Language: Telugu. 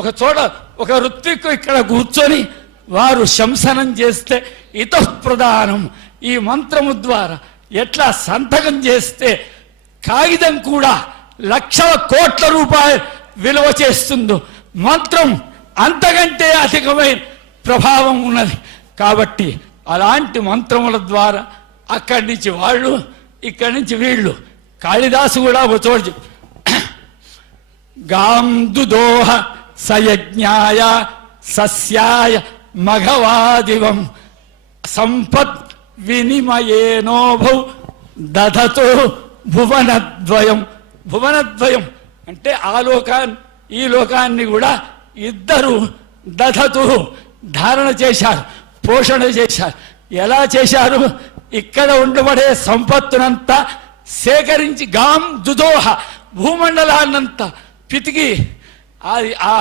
ఒక చోట ఒక ఋత్విక్కు ఇక్కడ కూర్చొని వారు శంసనం చేస్తే ఇతఃప్రదానం ఈ మంత్రము ద్వారా ఎట్లా సంతకం చేస్తే కాగితం కూడా లక్షల కోట్ల రూపాయలు విలువ చేస్తుందో మంత్రం అంతకంటే అధికమైన ప్రభావం ఉన్నది. కాబట్టి అలాంటి మంత్రముల ద్వారా అక్కడి నుంచి వాళ్ళు ఇక్కడి నుంచి వీళ్ళు కాళిదాసు కూడా ఒక చోటు గాం దుదోహ సయజ్ఞాయ సస్యాయ మఘవాదివం సంపత్ వినిమయేనోభౌ దధతో భువనద్వయం. భువనద్వయం అంటే ఆ లోకాన్ని ఈ లోకాన్ని కూడా ఇద్దరు దధతు ధారణ చేశారు, పోషణ చేశారు. ఎలా చేశారు? ఇక్కడ ఉండబడే సంపత్తునంతా సేకరించి గాం దుదోహ భూమండలాన్నంతా పితికి ఆ